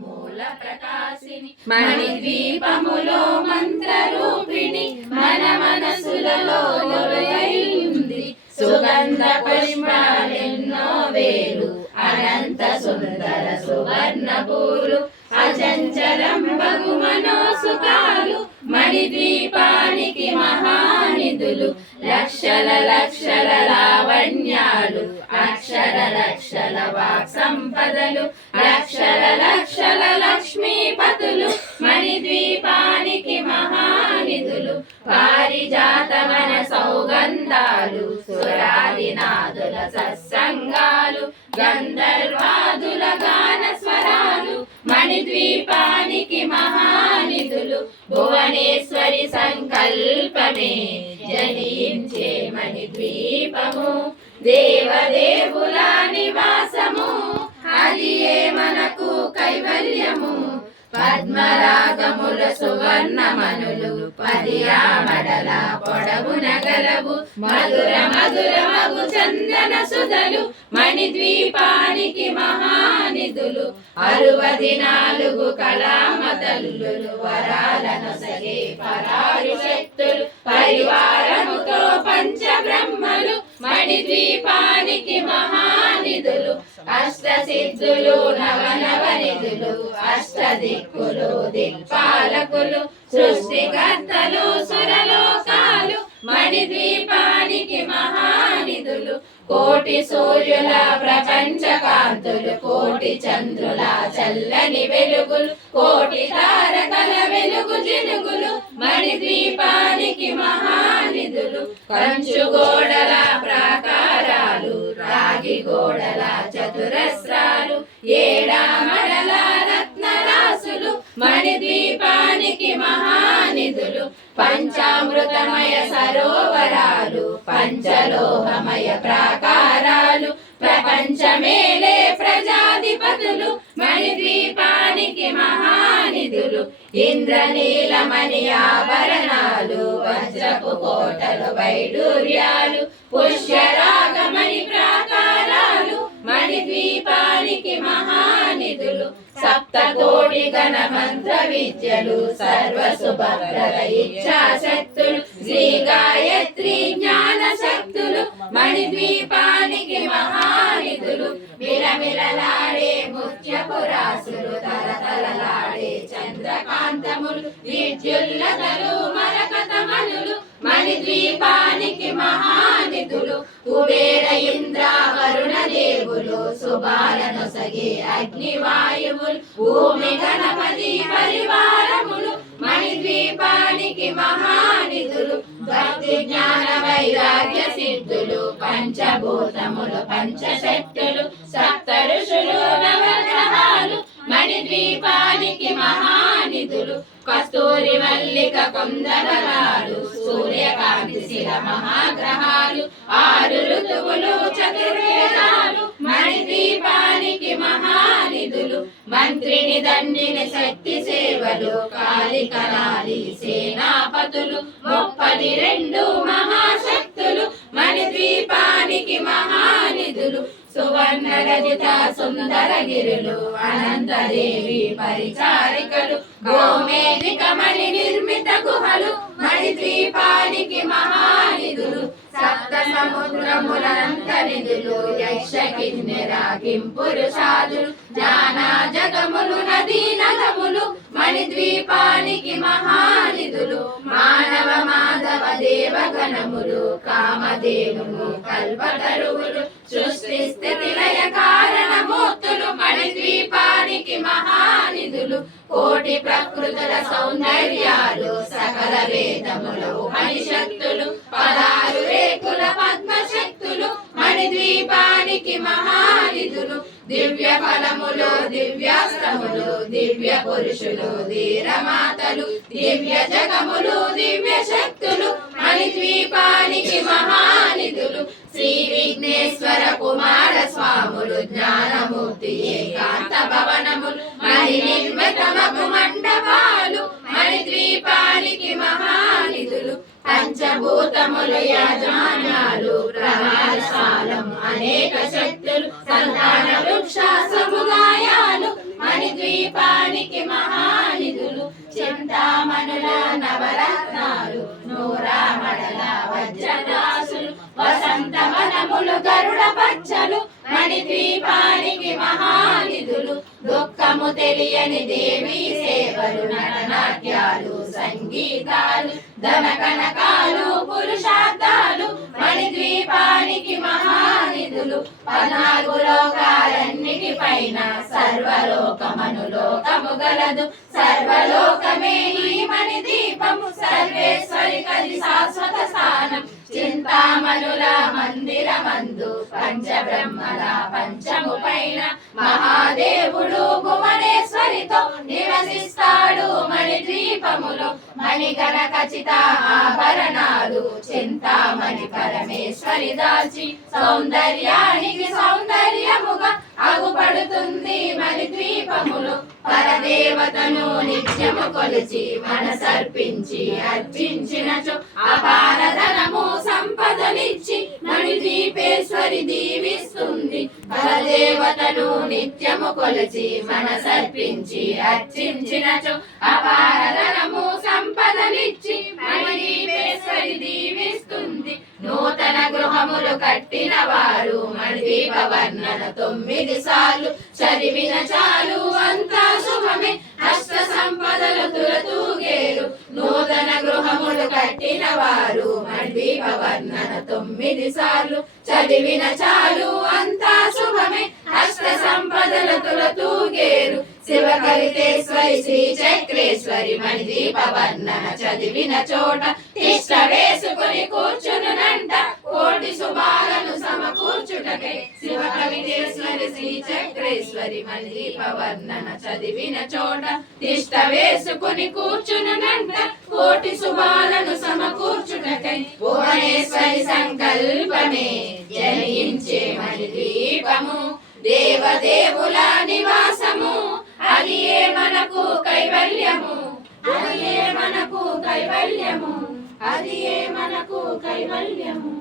మూల ప్రకాశిని మణిద్వీపములో మంత్ర రూపిణి మన మనసులలో ఉంది సుగంధ పుష్పాలెన్నో వేలు అనంత సుందర సువర్ణ పూలు అచంచలం బగు మనోసుకాలు మణిద్వీపానికి మహానిధులు లక్షల లక్షల లావణ్యాలు అక్షర లక్షల వాక్ సంపదలు లక్షల లక్షల లక్ష్మీపతులు మణిద్వీపానికి మహానిధులు పారిజాతవన సౌగంధాలు సురాదినాదుల సత్సంగాలు గంధర్వాదుల గాన స్వరాలు మణిద్వీపానికి మహానిధులు భువనేశ్వరి సంకల్పమే జనించే మణిద్వీపము దేవదేవుల నివాసము అది ఏ మనకు కైవల్యము పద్మరాగముల సువర్ణమనులు పదియామడల పొడవున గలవు మధుర మధురమగు చందన సుధలు మణిద్వీపానికి మహానిధులు 64 కళామతల్లులు వరాలను సగే పరారు శక్తులు పరివారముతో పంచబ్రహ్మలు మణిద్వీపానికి మహానిధులు అష్టసిద్ధులు నవనవనిధులు అష్టదిక్కులు దిక్పాలకులు సృష్టికర్తలు సురలోకాలు మణిద్వీపానికి మహానిధులు కోటి సూర్యుల ప్రపంచ కాంతులు కోటి చంద్రుల చల్లని వెలుగులు కోటి తారకల వెలుగు జినుగులు మణిద్వీపానికి మహానిధులు కంచు గోడల ప్రాకారాలు రాగి గోడల చతురస్రాలు ఏడామడల రత్నరాసులు మణిద్వీపానికి మహానిధులు పంచామృతమయ సరోవరాలు పంచలోహమయ ప్రాకారాలు ప్రపంచమేలే ప్రజాధిపతులు మణిద్వీపానికి మహానిధులు ఇంద్రనీలమణి ఆభరణాలు వజ్రపు కోటలు వైడూర్యాలు పుష్యరాగమణి ప్రాకారాలు మణిద్వీపానికి మహానిధులు సప్తకోటి గణ మంత్ర విద్యలు సర్వ శుభప్రద ఇచ్ఛాశక్తులు శ్రీ గాయత్రి జ్ఞాన శక్తులు మణిద్వీపానికి మహానిధులు మిలమిలలాడే ముత్యపు రాసులు తలతలలాడే చంద్రకాంతములు విద్యుల్లతలు మరకతమనులు మణిద్వీపానికి మహానిధులు కుబేర ఇంద్ర వరుణ దేవులు శుభాలను సగే అగ్నివాయువులు భూమి గణపతి పరివారములు మణిద్వీపానికి మహానిధులు భక్తి జ్ఞాన వైరాగ్య సిద్ధులు పంచభూతములు పంచశక్తులు సప్త ఋషులు నవగ్రహాలు మణిద్వీపానికి మహానిధులు కస్తూరి మల్లిక కొందరాలు సూర్యకాంతి శిల మహాగ్రహాలు 6 ఋతువులు చతుర్వేదాలు మణిద్వీపానికి మహానిధులు మంత్రిని దండిని శక్తి సేవలు కాళికరాలి సేనాపతులు 32 మహాశక్తులు మణిద్వీపానికి మహానిధులు సువర్ణ రజిత సుందర గిరులు అనంతదేవి పరిచారికలు గోమేధిక మణి నిర్మిత గుహలు మణిద్వీపానికి మహానిధులు సప్త సముద్రములంత నిధులు యక్ష కిన్నెర కింపురుషాదులు జానా జగములు నదీ నదములు మణిద్వీపానికి మహానిధులు మానవ మాధవ దేవగణములు కామధేనుము కల్పతరువులు సృష్టి స్థితి లయ కారణమూర్తులు మణిద్వీపానికి మహానిధులు కోటి ప్రకృతుల సౌందర్యాలు సకల వేదముల ఉపనిషత్తులు 16 రేకుల పద్మశక్తులు మణిద్వీపానికి మహానిధులు దివ్య ఫలములు దివ్యాస్త్రములు దివ్య పురుషులు ధీరమాతలు దివ్య జగములు దివ్య శక్తులు మణిద్వీపానికి మహానిధులు శ్రీ విఘ్నేశ్వర కుమార స్వాములు జ్ఞానమూర్తి ఏకాంత భవనములు మణి నిర్మితమగు మండపాలు మణిద్వీపానికి మహానిధులు పంచభూతములు యాజమాన్యాలు ప్రమాణశాలం అనేక శక్తులు సంతాన వృక్ష సముదాయాలు మణిద్వీప చింతామణుల నవరత్నాలు నూరామడల వజ్రరాసులు వసంత వనములు గరుడ పచ్చలు మణిద్వీపానికి మహానిధులు దుఃఖము తెలియని దేవీ సేవలు నటనాట్యాలు సంగీతాలు ధన కనకాలు పురుషార్థాలు మణిద్వీపానికి మహానిధులు 14 లోకాలన్నిటి పైన సర్వలోకమనులోకము గలదు సర్వలోకమే ఈ మణిదీపము సర్వేశ్వరి కది శాశ్వత స్థానం చింతామణుల మందిరమందు పంచబ్రహ్మల పంచము పైన మహాదేవుడు భువనేశ్వరితో నివసిస్తాడు మణిద్వీపములో మణిగణ ఖచ్చిత ఆభరణాలు చింతామణి పరమేశ్వరి దాల్చి సౌందర్యానికి సౌందర్యముగా అగుపడుతుంది మణిద్వీపములో పరదేవతను నిత్యము కొలిచి మనసర్పించి అర్చించినచో అపారధనము సంపదలిచ్చి మణిద్వీపేశ్వరి దీవిస్తుంది పరదేవతను నిత్యము కొలిచి మనసర్పించి అర్చించినచో అపారధనము సంపదలిచ్చి మణిద్వీపేశ్వరి దీవిస్తుంది నూతన గృహములు కట్టిన వారు మణిదీప వర్ణన 9 సార్లు చదివిన చాలు అంతా శుభమే అష్ట సంపదలు తులతూగేరు నూతన గృహములు కట్టిన వారు మణిదీప వర్ణన 9 సార్లు చదివిన చాలు అంతా శుభమే అష్ట సంపదలు తులతూగేరు శివకవితేశ్వరి శ్రీ చక్రేశ్వరి మణిదీప వర్ణన చదివిన చోట తిష్ట వేసుకుని కూర్చునునంట కోటి శుభాలను సమకూర్చుటకై శివకవితేశ్వరి శ్రీ చక్రేశ్వరి మణిదీప వర్ణన చదివిన చోట తిష్ట వేసుకుని కూర్చునునంట కోటి శుభాలను సమకూర్చుటకై భువనేశ్వరి సంకల్పమే జయించే మణిదీపము దేవదేవుల నివాసము అది ఏ మనకు కైవల్యము అది ఏ మనకు కైవల్యము అది ఏ మనకు కైవల్యము